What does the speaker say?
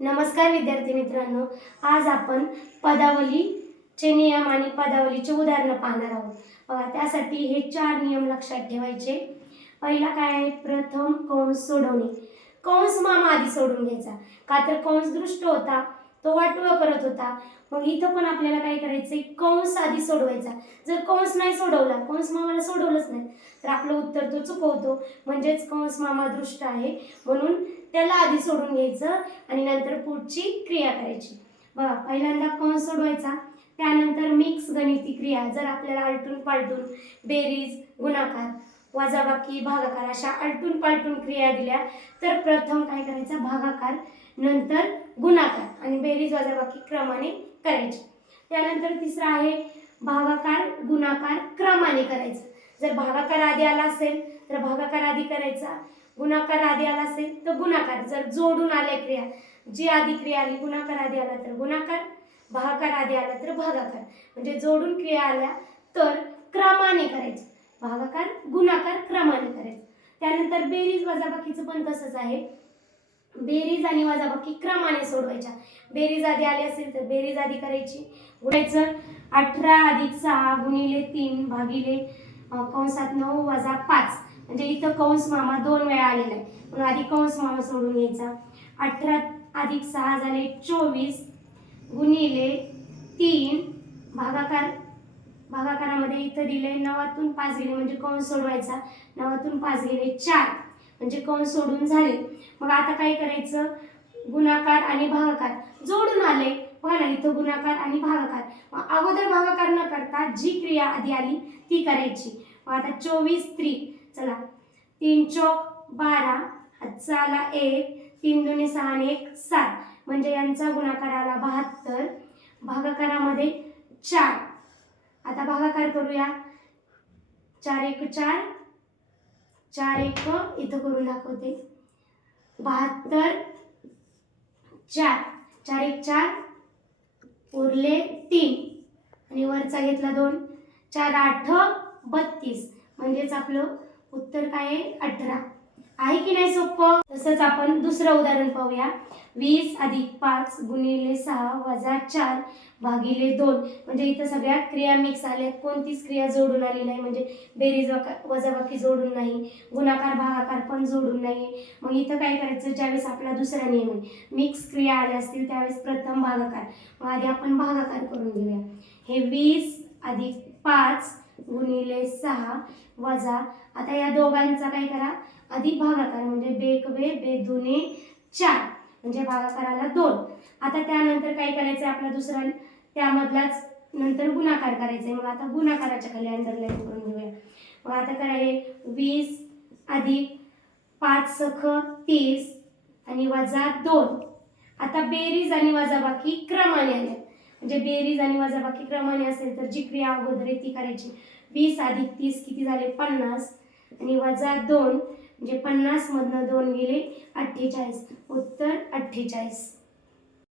नमस्कार विद्यार्थी मित्रांनो आज आपण पदावलीचे नियम आणि पदावलीचे उदाहरणं पाहणार आहोत. बघा त्यासाठी हे चार नियम लक्षात ठेवायचे. पहिला काय आहे? प्रथम कंस सोडवणे. कंस मामा आधी सोडून घ्यायचा. का तर कंस दृष्ट होता तो वाटव करत होता. मग इथं पण आपल्याला काय करायचंय? कंस आधी सोडवायचा. जर कंस नाही सोडवला कंस मामाला सोडवलंच नाही तर आपलं उत्तर तो चुकवतो. म्हणजेच कंस मामा दृष्ट आहे. म्हणून त्याला आधी सोडून घ्यायचं आणि नंतर पुढची क्रिया करायची. बघा पहिल्यांदा कंस सोडवायचा त्यानंतर मिक्स गणिती क्रिया जर आपल्याला आलटून पालटून बेरीज गुणाकार वजाबाकी भागाकार अशा आलटून पालटून क्रिया दिल्या तर प्रथम काय करायचा? भागाकार नंतर गुणाकार आणि बेरीज वजाबाकी क्रमाने करायची. त्यानंतर तिसरा आहे भागाकार गुणाकार क्रमाने करायचा. जर भागाकार आधी आला असेल तर भागाकार आधी करायचा. गुणाकार आधी आला असेल तर गुणाकार. जर जोडून आल्या क्रिया जी आधी क्रिया आली गुणाकार आधी आला तर गुणाकार भागाकार आधी आला तर भागाकार. म्हणजे जोडून क्रिया आल्या तर क्रमाने करायचं. भागाकार गुणाकार क्रमाने करायचं. त्यानंतर बेरीज वजाबाकीचं पण तसंच आहे. बेरीज आणि वजाबाकी क्रमाने सोडवायच्या. बेरीज आधी आली असेल तर बेरीज आधी करायची. गुणायचं अठरा अधिक सहा गुणिले तीन भागिले कंसात नऊ वजा पाच. म्हणजे इथं कंस मामा दोन वेळा आलेला आहे म्हणून आधी कंस मामा सोडून घ्यायचा. अठरा अधिक सहा झाले चोवीस गुणिले तीन भागाकार भागाकारामध्ये इथं दिले नवातून पाच गेले म्हणजे कंस सोडवायचा. नवातून पाच गेले चार. म्हणजे कंस सोडून झाले. मग आता काय करायचं? गुणाकार आणि भागाकार. जोडून आले. बघा ना इथं गुणाकार आणि भागाकार. मग अगोदर भागाकार न करता जी क्रिया आधी आली ती करायची. मग आता चोवीस त्री चला. तीन चौक बारा हातचा आला एक तीन दोन्ही सहा आणि एक सात. म्हणजे यांचा गुणाकार आला बहात्तर. भागाकारामध्ये चार. आता भागाकार करूया. चार एक चार. चार एक इथं करून दाखवते. बहात्तर. चार. चार एक चार. उरले तीन. आणि वरचा घेतला दोन. चार आठ बत्तीस. म्हणजेच आपलं उत्तर काय आहे? अठरा. आहे की नाही सोपं? तसंच आपण दुसरं उदाहरण पाहूया. वीस अधिक पाच गुणिले सहा वजा चार भागिले दोन. म्हणजे इथं सगळ्या क्रिया मिक्स आल्या कोणतीच क्रिया जोडून आली नाही. म्हणजे बेरीज वजाबाकी जोडून नाही. गुणाकार भागाकार पण जोडून नाही. मग इथं काय करायचं? ज्यावेळेस आपला दुसरा नियम आहे. मिक्स क्रिया आल्या असतील त्यावेळेस प्रथम भागाकार. मग आधी आपण भागाकार करून घेऊया. हे वीस अधिक पाच गुणिले सहा वजा आता या दोघांचा काय करा? अधिक भागाकार म्हणजे बेक बे बे दुने चार म्हणजे भागाकाराला दोन. आता त्यानंतर काय करायचं आपला दुसरा? त्यामधलाच नंतर गुणाकार करायचा आहे मग आता गुणाकाराच्या खाली अंडरलाईन करून घेऊया. मग आता काय वीस अधिक पाच सख तीस आणि वजा दोन. आता बेरीज आणि वजाबाकी क्रमाने आल्या. म्हणजे बेरीज आणि वजाबाकी क्रमाने असेल तर जी क्रिया अगोदर ती करायची. वीस अधिक तीस किती झाले? पन्नास. आणि वजा दोन म्हणजे पन्नासमधनं दोन गेले अठ्ठेचाळीस. उत्तर अठ्ठेचाळीस.